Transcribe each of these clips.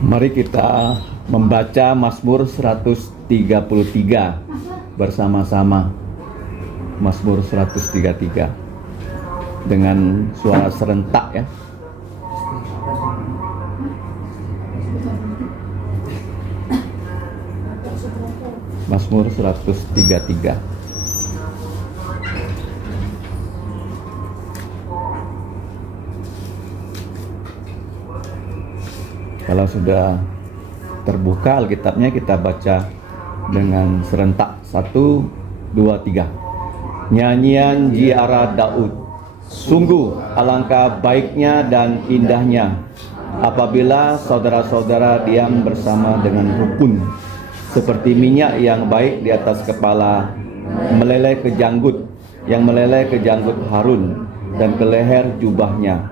Mari kita membaca Mazmur 133 bersama-sama. Mazmur 133 dengan suara serentak ya. Mazmur 133. Kalau sudah terbuka Alkitabnya, kita baca dengan serentak. 1, 2, 3. Nyanyian Ziarah Daud. Sungguh alangkah baiknya dan indahnya apabila saudara-saudara diam bersama dengan rukun, seperti minyak yang baik di atas kepala meleleh ke janggut, yang meleleh ke janggut Harun dan ke leher jubahnya,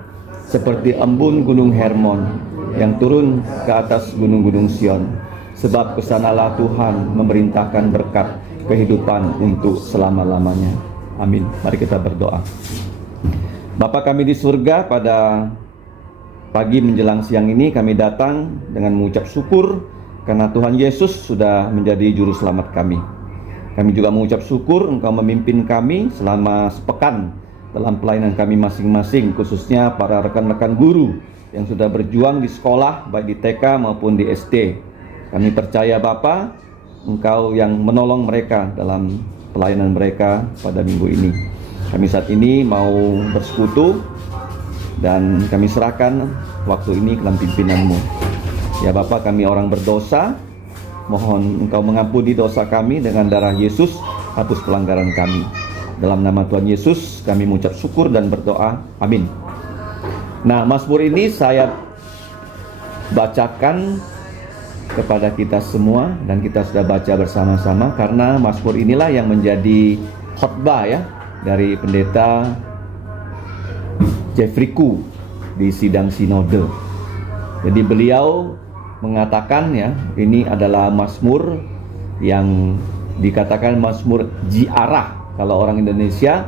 seperti embun gunung Hermon yang turun ke atas gunung-gunung Sion. Sebab kesanalah Tuhan memerintahkan berkat kehidupan untuk selama-lamanya. Amin. Mari kita berdoa. Bapa kami di surga, pada pagi menjelang siang ini kami datang dengan mengucap syukur karena Tuhan Yesus sudah menjadi juru selamat kami. Kami juga mengucap syukur Engkau memimpin kami selama sepekan dalam pelayanan kami masing-masing, khususnya para rekan-rekan guru yang sudah berjuang di sekolah, baik di TK maupun di SD. Kami percaya Bapa, Engkau yang menolong mereka dalam pelayanan mereka pada minggu ini. Kami saat ini mau bersekutu dan kami serahkan waktu ini ke dalam pimpinan-Mu. Ya Bapa, kami orang berdosa, mohon Engkau mengampuni dosa kami dengan darah Yesus, hapus pelanggaran kami. Dalam nama Tuhan Yesus kami mengucap syukur dan berdoa. Amin. Nah, Mazmur ini saya bacakan kepada kita semua dan kita sudah baca bersama-sama karena Mazmur inilah yang menjadi khotbah ya dari pendeta Jeffrey Koo di sidang sinode. Jadi beliau mengatakan ya, ini adalah Mazmur yang dikatakan Mazmur ziarah. Kalau orang Indonesia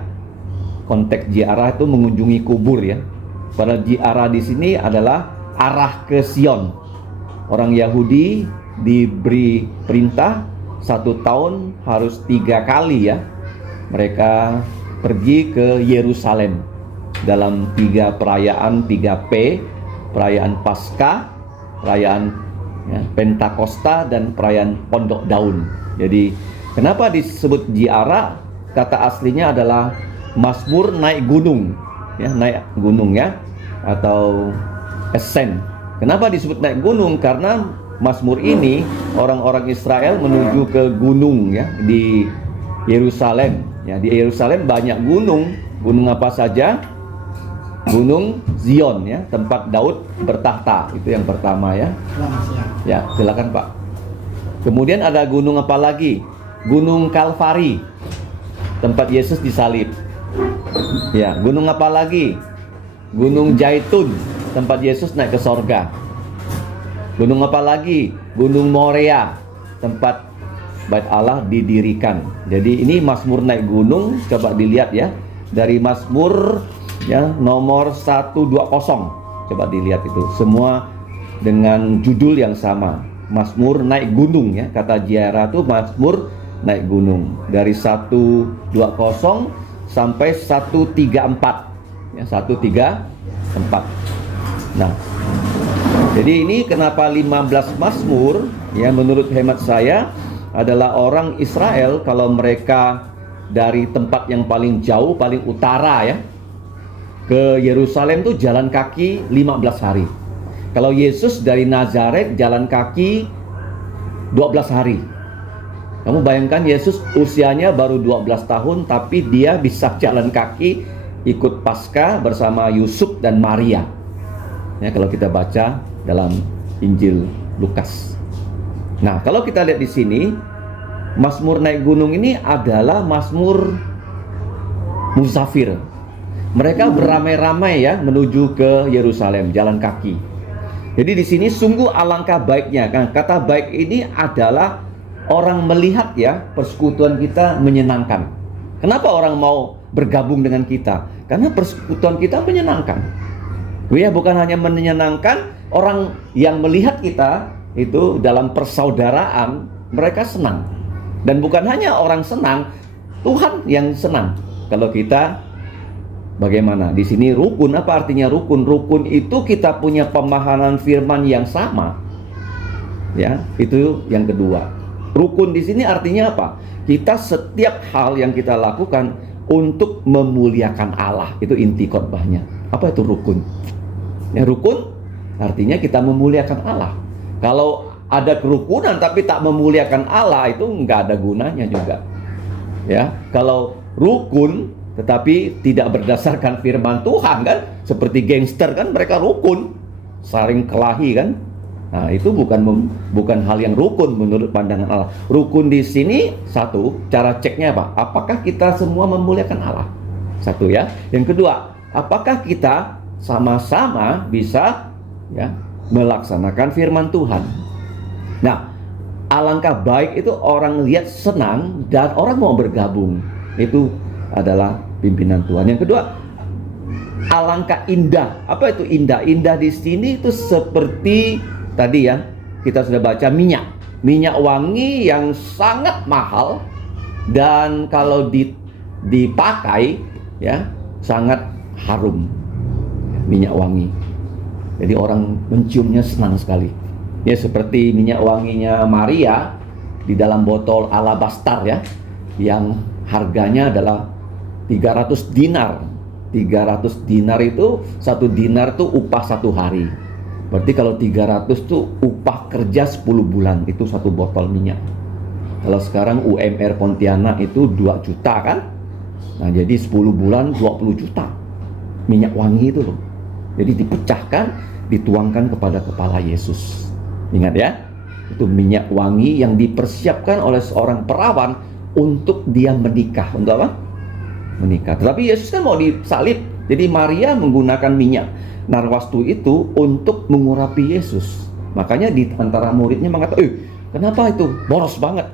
konteks ziarah itu mengunjungi kubur ya. Pada ziarah di sini adalah arah ke Sion. Orang Yahudi diberi perintah 1 tahun harus 3 kali ya. Mereka pergi ke Yerusalem dalam 3 perayaan 3P, perayaan Paskah, perayaan ya, Pentakosta dan perayaan Pondok Daun. Jadi kenapa disebut ziarah? Kata aslinya adalah Mazmur naik gunung. Ya, naik gunung ya, atau ascend. Kenapa disebut naik gunung? Karena Mazmur ini orang-orang Israel menuju ke gunung ya di Yerusalem. Ya, di Yerusalem banyak gunung. Gunung apa saja? Gunung Zion ya, tempat Daud bertahta. Itu yang pertama ya. Ya, silakan Pak. Kemudian ada gunung apa lagi? Gunung Kalvari, tempat Yesus disalib. Ya, gunung apa lagi? Gunung Zaitun, tempat Yesus naik ke sorga. Gunung apa lagi? Gunung Moria, tempat Bait Allah didirikan. Jadi ini Mazmur naik gunung. Coba dilihat ya, dari Mazmur ya nomor 120. Coba dilihat itu, semua dengan judul yang sama, Mazmur naik gunung ya. Kata ziarah itu Mazmur naik gunung. Dari 120 sampai 134 ya, 134. Nah, jadi ini kenapa 15 Mazmur ya, menurut hemat saya adalah orang Israel kalau mereka dari tempat yang paling jauh, paling utara ya, ke Yerusalem tuh jalan kaki 15 hari. Kalau Yesus dari Nazaret jalan kaki 12 hari. Kamu bayangkan Yesus usianya baru 12 tahun tapi dia bisa jalan kaki ikut Paskah bersama Yusuf dan Maria. Ya, kalau kita baca dalam Injil Lukas. Nah, kalau kita lihat di sini, Mazmur naik gunung ini adalah Mazmur musafir. Mereka beramai-ramai ya menuju ke Yerusalem jalan kaki. Jadi di sini sungguh alangkah baiknya. Kan kata baik ini adalah orang melihat ya persekutuan kita menyenangkan. Kenapa orang mau bergabung dengan kita? Karena persekutuan kita menyenangkan. Ya, bukan hanya menyenangkan, orang yang melihat kita itu dalam persaudaraan, mereka senang. Dan bukan hanya orang senang, Tuhan yang senang. Kalau kita bagaimana? Di sini rukun, apa artinya rukun? Rukun itu kita punya pemahaman firman yang sama. Ya, itu yang kedua. Rukun di sini artinya apa? Kita setiap hal yang kita lakukan untuk memuliakan Allah. Itu inti khotbahnya. Apa itu rukun? Ya, rukun artinya kita memuliakan Allah. Kalau ada kerukunan tapi tak memuliakan Allah, itu nggak ada gunanya juga. Ya, kalau rukun tetapi tidak berdasarkan firman Tuhan, kan seperti gangster, kan mereka rukun, saling kelahi, kan. Nah, itu bukan hal yang rukun menurut pandangan Allah. Rukun di sini satu, cara ceknya apa? Apakah kita semua memuliakan Allah? Satu, ya. Yang kedua, apakah kita sama-sama bisa, ya, melaksanakan firman Tuhan? Nah, alangkah baik itu orang lihat senang dan orang mau bergabung. Itu adalah pimpinan Tuhan. Yang kedua, alangkah indah. Apa itu indah? Indah di sini itu seperti tadi, ya, kita sudah baca minyak wangi yang sangat mahal, dan kalau dipakai, ya, sangat harum, minyak wangi. Jadi orang menciumnya senang sekali. Ya, seperti minyak wanginya Maria di dalam botol alabastar, ya, yang harganya adalah 300 dinar. 300 dinar itu, 1 dinar itu upah 1 hari. Berarti kalau 300 itu upah kerja 10 bulan, itu 1 botol minyak. Kalau sekarang UMR Pontianak itu 2 juta, kan? Nah, jadi 10 bulan 20 juta minyak wangi itu loh. Jadi dipecahkan, dituangkan kepada kepala Yesus. Ingat, ya, itu minyak wangi yang dipersiapkan oleh seorang perawan untuk dia menikah. Untuk apa? Menikah. Tetapi Yesus kan mau disalib. Jadi Maria menggunakan minyak narwastu itu untuk mengurapi Yesus. Makanya di antara muridnya mengatakan, kenapa itu boros banget?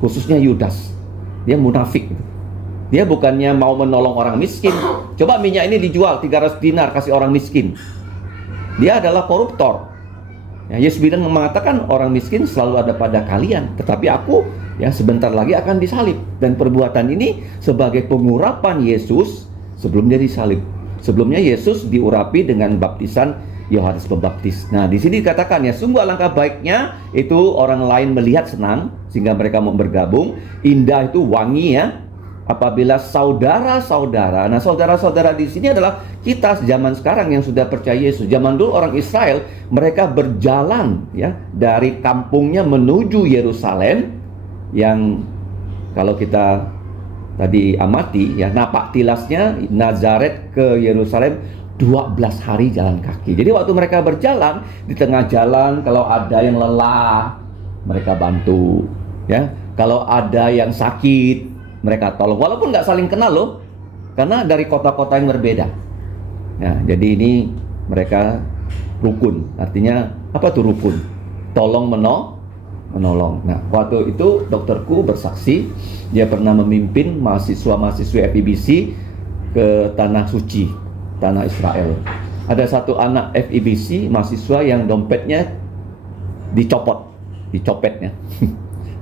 Khususnya Yudas. Dia munafik. Dia bukannya mau menolong orang miskin. Coba minyak ini dijual 300 dinar, kasih orang miskin. Dia adalah koruptor. Ya, Yesus bilang mengatakan orang miskin selalu ada pada kalian, tetapi aku, ya, sebentar lagi akan disalib. Dan perbuatan ini sebagai pengurapan Yesus sebelum dia disalib. Sebelumnya Yesus diurapi dengan baptisan Yohanes Pembaptis. Nah, di sini dikatakan, ya, sungguh alangkah baiknya itu orang lain melihat senang sehingga mereka mau bergabung. Indah itu wangi, ya, apabila saudara-saudara. Nah, saudara-saudara di sini adalah kita zaman sekarang yang sudah percaya Yesus. Zaman dulu orang Israel, mereka berjalan, ya, dari kampungnya menuju Yerusalem, yang kalau kita tadi amati, ya, napak tilasnya Nazaret ke Yerusalem 12 hari jalan kaki. Jadi waktu mereka berjalan, di tengah jalan kalau ada yang lelah, mereka bantu, ya. Kalau ada yang sakit, mereka tolong. Walaupun nggak saling kenal loh, karena dari kota-kota yang berbeda. Nah, jadi ini mereka rukun. Artinya apa tuh rukun? Tolong menolong. Nah, waktu itu dokterku bersaksi, dia pernah memimpin mahasiswa-mahasiswa FIBC ke Tanah Suci, Tanah Israel. Ada satu anak FIBC mahasiswa yang dompetnya dicopetnya.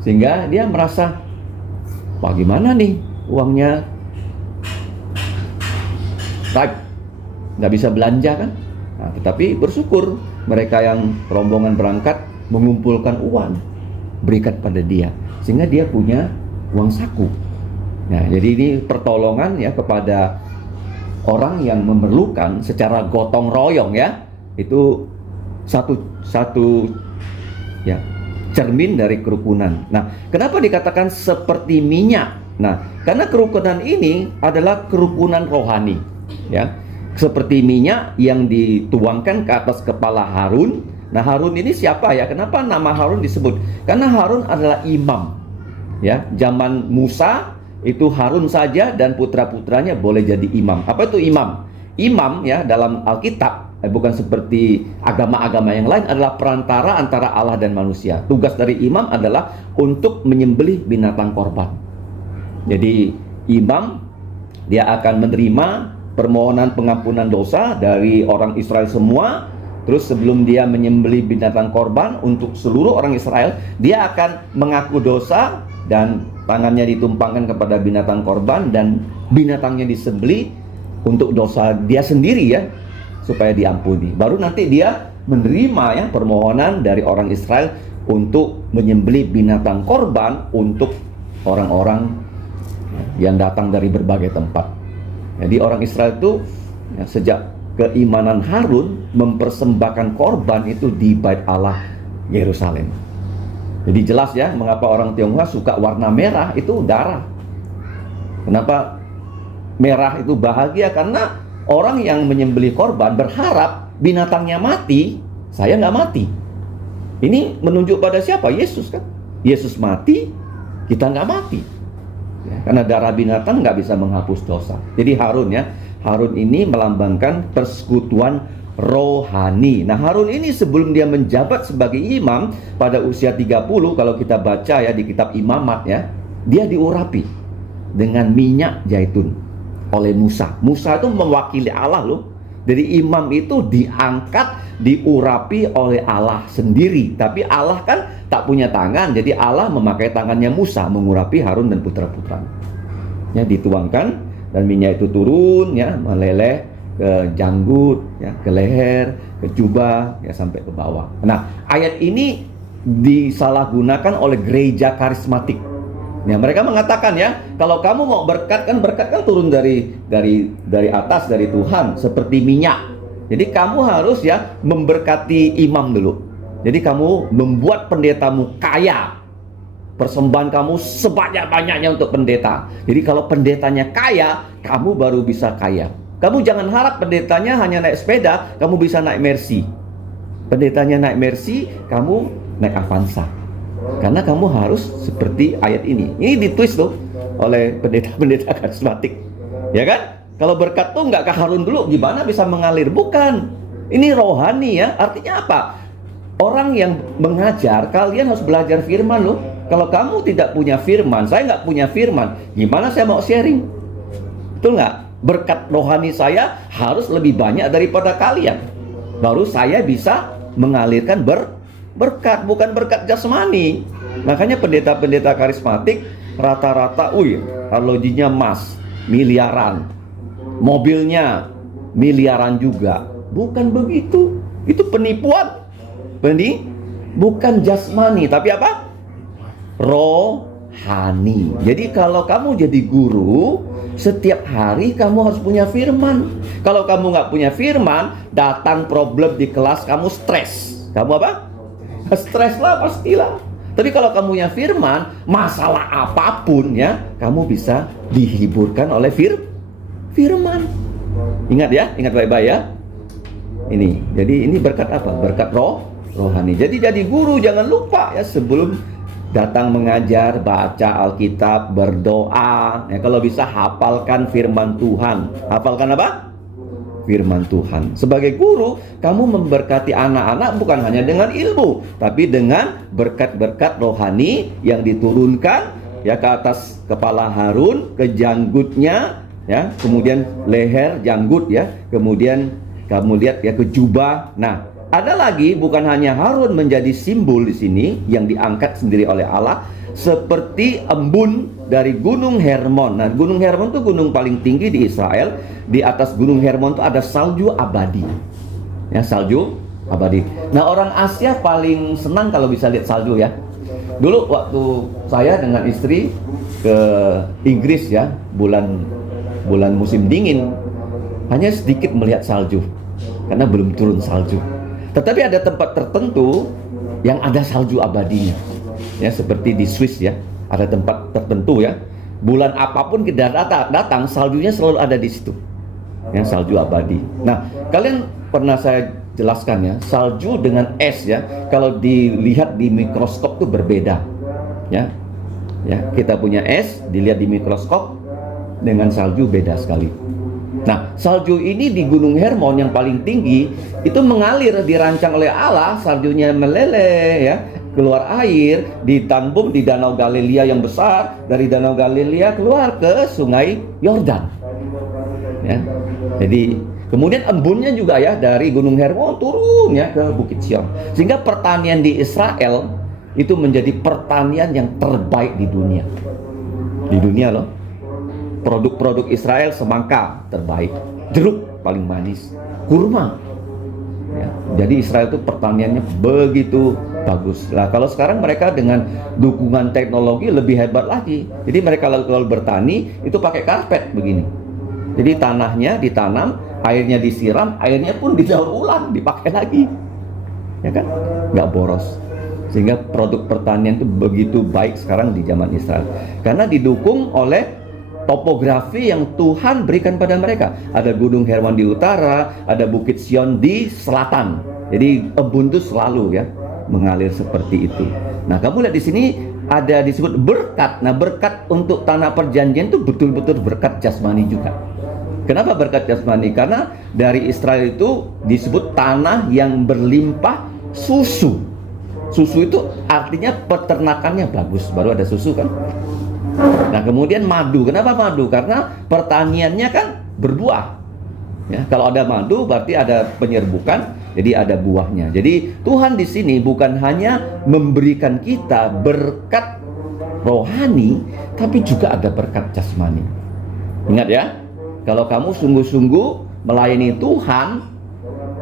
Sehingga dia merasa, wah, gimana nih uangnya nggak bisa belanja, kan? Nah, tetapi bersyukur mereka yang rombongan berangkat mengumpulkan uang, berikan pada dia, sehingga dia punya uang saku. Nah, jadi ini pertolongan, ya, kepada orang yang memerlukan secara gotong royong, ya. Itu satu ya, cermin dari kerukunan. Nah, kenapa dikatakan seperti minyak? Nah, karena kerukunan ini adalah kerukunan rohani, ya. Seperti minyak yang dituangkan ke atas kepala Harun. Nah, Harun ini siapa, ya? Kenapa nama Harun disebut? Karena Harun adalah imam, ya. Zaman Musa itu Harun saja dan putra-putranya boleh jadi imam. Apa itu imam? Imam, ya, dalam Alkitab, bukan seperti agama-agama yang lain, adalah perantara antara Allah dan manusia. Tugas dari imam adalah untuk menyembelih binatang korban. Jadi imam, dia akan menerima permohonan pengampunan dosa dari orang Israel semua, Terus sebelum dia menyembelih binatang korban untuk seluruh orang Israel, dia akan mengaku dosa dan tangannya ditumpangkan kepada binatang korban dan binatangnya disembelih untuk dosa dia sendiri ya, supaya diampuni. Baru nanti dia menerima ya permohonan dari orang Israel untuk menyembelih binatang korban untuk orang-orang yang datang dari berbagai tempat. Jadi orang Israel itu ya, sejak keimanan Harun mempersembahkan korban itu di Bait Allah Yerusalem. Jadi jelas ya mengapa orang Tionghoa suka warna merah, itu darah. Kenapa merah itu bahagia? Karena orang yang menyembelih korban berharap binatangnya mati, saya nggak mati. Ini menunjuk pada siapa? Yesus kan. Yesus mati, kita nggak mati ya, karena darah binatang nggak bisa menghapus dosa. Jadi Harun ini melambangkan persekutuan rohani. Nah, Harun ini sebelum dia menjabat sebagai imam pada usia 30, kalau kita baca ya di kitab Imamat ya, dia diurapi dengan minyak zaitun oleh Musa. Musa itu mewakili Allah loh. Jadi imam itu diangkat, diurapi oleh Allah sendiri. Tapi Allah kan tak punya tangan, jadi Allah memakai tangannya Musa mengurapi Harun dan putra-putranya. Ya, dituangkan dan minyak itu turun ya, meleleh ke janggut, ya, ke leher, ke jubah, ya sampai ke bawah. Nah, ayat ini disalahgunakan oleh gereja karismatik. Ya, mereka mengatakan ya, kalau kamu mau berkat kan turun dari atas, dari Tuhan seperti minyak. Jadi kamu harus ya memberkati imam dulu. Jadi kamu membuat pendetamu kaya. Persembahan kamu sebanyak-banyaknya untuk pendeta. Jadi kalau pendetanya kaya, kamu baru bisa kaya. Kamu jangan harap pendetanya hanya naik sepeda, kamu bisa naik Mercy. Pendetanya naik Mercy, kamu naik Avanza. Karena kamu harus seperti ayat ini. Ini ditulis tuh oleh pendeta-pendeta karismatik. Ya kan? Kalau berkat tuh nggak ke Harun dulu, gimana bisa mengalir? Bukan. Ini rohani ya. Artinya apa? Orang yang mengajar, kalian harus belajar firman loh. Kalau kamu tidak punya firman, saya nggak punya firman, gimana saya mau sharing? Betul nggak? Berkat rohani saya harus lebih banyak daripada kalian. Baru saya bisa mengalirkan berkat, bukan berkat jasmani. Makanya pendeta-pendeta karismatik rata-rata, arlojinya emas, miliaran, mobilnya miliaran juga. Bukan begitu. Itu penipuan. Bukan jasmani, tapi apa? Rohani. Jadi kalau kamu jadi guru, setiap hari kamu harus punya firman. Kalau kamu nggak punya firman, datang problem di kelas, kamu stres. Kamu apa? Stres lah pastilah. Tapi kalau kamu punya firman, masalah apapun ya, kamu bisa dihiburkan oleh firman. Ingat ya, ingat baik-baik ya. Ini, jadi ini berkat apa? Berkat rohani. Jadi guru jangan lupa ya, sebelum datang mengajar, baca Alkitab, berdoa. Ya, kalau bisa hafalkan firman Tuhan. Hafalkan apa? Firman Tuhan. Sebagai guru, kamu memberkati anak-anak bukan hanya dengan ilmu, tapi dengan berkat-berkat rohani yang diturunkan ya ke atas kepala Harun, ke janggutnya ya, kemudian leher, janggut ya, kemudian kamu lihat ya ke jubah. Nah, ada lagi, bukan hanya Harun menjadi simbol di sini yang diangkat sendiri oleh Allah, seperti embun dari Gunung Hermon. Nah, Gunung Hermon itu gunung paling tinggi di Israel. Di atas Gunung Hermon itu ada salju abadi. Ya, salju abadi. Nah, orang Asia paling senang kalau bisa lihat salju ya. Dulu waktu saya dengan istri ke Inggris ya, bulan musim dingin, hanya sedikit melihat salju karena belum turun salju. Tetapi ada tempat tertentu yang ada salju abadinya. Ya, seperti di Swiss ya, ada tempat tertentu ya. Bulan apapun kita datang, saljunya selalu ada di situ. Yang salju abadi. Nah, kalian pernah saya jelaskan ya, salju dengan es ya, kalau dilihat di mikroskop itu berbeda. Ya. Ya, kita punya es dilihat di mikroskop dengan salju beda sekali. Nah, salju ini di Gunung Hermon yang paling tinggi itu mengalir, dirancang oleh Allah, saljunya meleleh ya, keluar air, ditampung di Danau Galilea yang besar, dari Danau Galilea keluar ke Sungai Yordan. Ya. Jadi Kemudian embunnya juga ya dari Gunung Hermon turun ya ke Bukit Sion. Sehingga pertanian di Israel itu menjadi pertanian yang terbaik di dunia. Di dunia loh. Produk-produk Israel semangka terbaik, jeruk paling manis, kurma. Ya, jadi Israel itu pertaniannya begitu bagus. Nah, kalau sekarang mereka dengan dukungan teknologi lebih hebat lagi. Jadi mereka kalau bertani itu pakai karpet begini. Jadi tanahnya ditanam, airnya disiram, airnya pun didaur ulang, dipakai lagi. Ya kan? Nggak boros. Sehingga produk pertanian itu begitu baik sekarang di zaman Israel. Karena didukung oleh topografi yang Tuhan berikan pada mereka. Ada Gunung Hermon di utara, ada Bukit Sion di selatan. Jadi embun itu selalu ya mengalir seperti itu. Nah, kamu lihat di sini ada disebut berkat. Nah, berkat untuk tanah perjanjian itu betul-betul berkat jasmani juga. Kenapa berkat jasmani? Karena dari Israel itu disebut tanah yang berlimpah susu. Susu itu artinya peternakannya bagus, baru ada susu kan. Nah, kemudian madu. Kenapa madu? Karena pertaniannya kan berbuah. Ya, kalau ada madu berarti ada penyerbukan, jadi ada buahnya. Jadi Tuhan di sini bukan hanya memberikan kita berkat rohani, tapi juga ada berkat jasmani. Ingat ya, kalau kamu sungguh-sungguh melayani Tuhan,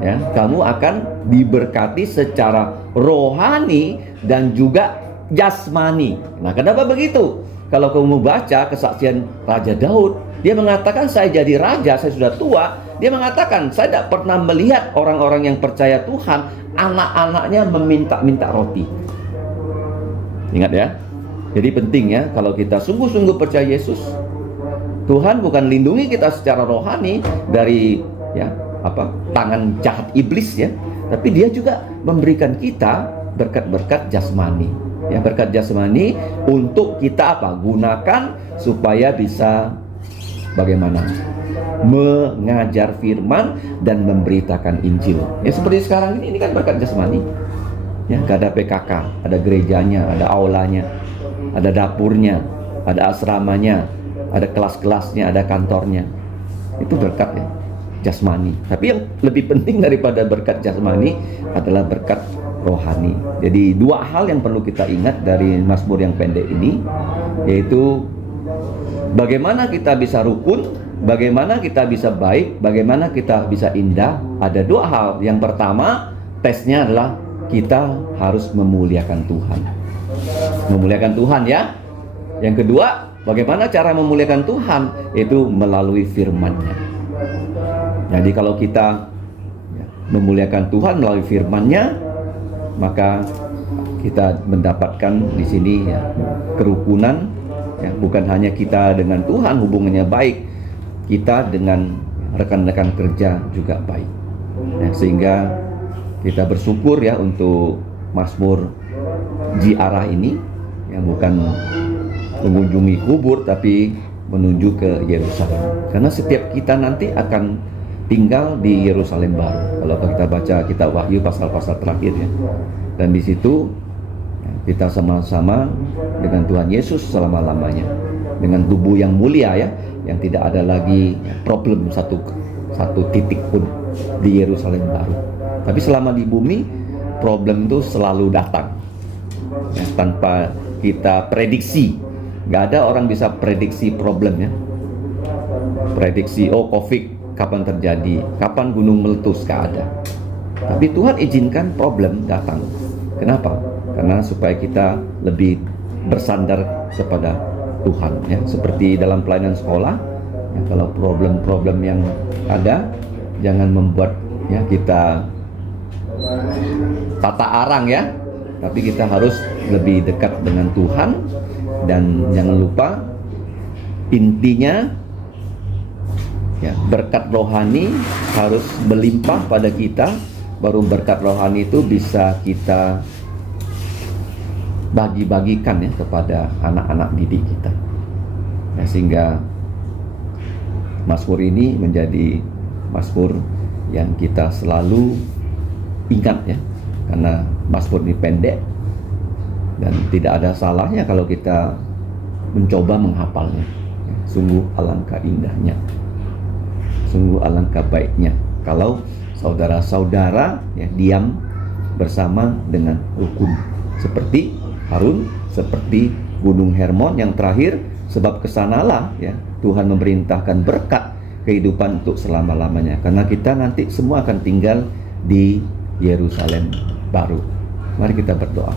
ya, kamu akan diberkati secara rohani dan juga jasmani. Nah, kenapa begitu? Kalau kamu baca kesaksian Raja Daud, dia mengatakan saya jadi raja, saya sudah tua. Dia mengatakan saya tidak pernah melihat orang-orang yang percaya Tuhan, anak-anaknya meminta-minta roti. Ingat ya. Jadi penting ya, kalau kita sungguh-sungguh percaya Yesus, Tuhan bukan lindungi kita secara rohani dari ya tangan jahat iblis ya, tapi dia juga memberikan kita berkat-berkat jasmani. Ya, berkat jasmani untuk kita gunakan supaya bisa bagaimana? Mengajar firman dan memberitakan Injil. Ya seperti sekarang ini kan berkat jasmani. Ya, ada PKK, ada gerejanya, ada aulanya, ada dapurnya, ada asramanya, ada kelas-kelasnya, ada kantornya. Itu berkat ya, jasmani. Tapi yang lebih penting daripada berkat jasmani adalah berkat rohani. Jadi dua hal yang perlu kita ingat dari Mazmur yang pendek ini, yaitu bagaimana kita bisa rukun, bagaimana kita bisa baik, bagaimana kita bisa indah. Ada dua hal. Yang pertama, tesnya adalah kita harus memuliakan Tuhan. Memuliakan Tuhan ya. Yang kedua, bagaimana cara memuliakan Tuhan? Itu melalui firman-Nya. Jadi kalau kita memuliakan Tuhan melalui firman-Nya, maka kita mendapatkan di sini ya, kerukunan ya, bukan hanya kita dengan Tuhan hubungannya baik, kita dengan rekan-rekan kerja juga baik ya, sehingga kita bersyukur ya untuk Mazmur Jiarah ini yang bukan mengunjungi kubur tapi menuju ke Yerusalem, karena setiap kita nanti akan tinggal di Yerusalem baru. Kalau kita baca kitab Wahyu pasal-pasal terakhir ya, dan di situ kita sama-sama dengan Tuhan Yesus selama-lamanya, dengan tubuh yang mulia ya, yang tidak ada lagi problem satu titik pun di Yerusalem baru. Tapi selama di bumi problem itu selalu datang ya, tanpa kita prediksi. Nggak ada orang bisa prediksi problemnya. Prediksi COVID kapan terjadi, kapan gunung meletus, gak ada. Tapi Tuhan izinkan problem datang. Kenapa? Karena supaya kita lebih bersandar kepada Tuhan ya. Seperti dalam pelayanan sekolah ya, kalau problem-problem yang ada jangan membuat ya kita tata arang ya, tapi kita harus lebih dekat dengan Tuhan. Dan jangan lupa intinya ya, berkat rohani harus melimpah pada kita. Baru berkat rohani itu bisa kita bagi-bagikan ya kepada anak-anak didik kita ya, sehingga Mazmur ini menjadi Mazmur yang kita selalu ingat ya, karena Mazmur ini pendek dan tidak ada salahnya kalau kita mencoba menghafalnya ya, sungguh alangkah indahnya. Sungguh alangkah baiknya kalau saudara-saudara ya diam bersama dengan rukun, seperti Harun, seperti Gunung Hermon yang terakhir, sebab kesanalah ya Tuhan memerintahkan berkat kehidupan untuk selama-lamanya, karena kita nanti semua akan tinggal di Yerusalem baru. Mari kita berdoa.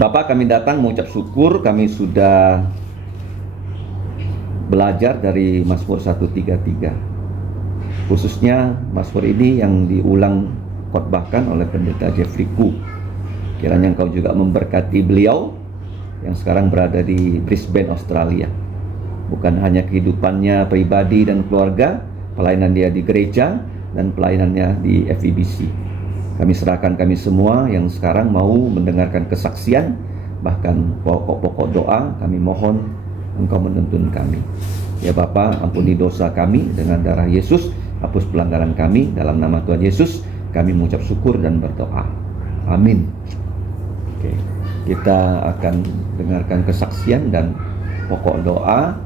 Bapa, kami datang mengucap syukur, kami sudah belajar dari Mazmur 133, khususnya Mazmur ini yang diulang khotbahkan oleh pendeta Jeffrey Koo. Kiranya Engkau juga memberkati beliau yang sekarang berada di Brisbane, Australia. Bukan hanya kehidupannya pribadi dan keluarga, pelayanan dia di gereja, dan pelayanannya di FEBC. Kami serahkan kami semua yang sekarang mau mendengarkan kesaksian, bahkan pokok-pokok doa, kami mohon Engkau menuntun kami. Ya Bapa, ampuni dosa kami dengan darah Yesus, hapus pelanggaran kami, dalam nama Tuhan Yesus kami mengucap syukur dan berdoa. Amin. Oke, kita akan dengarkan kesaksian dan pokok doa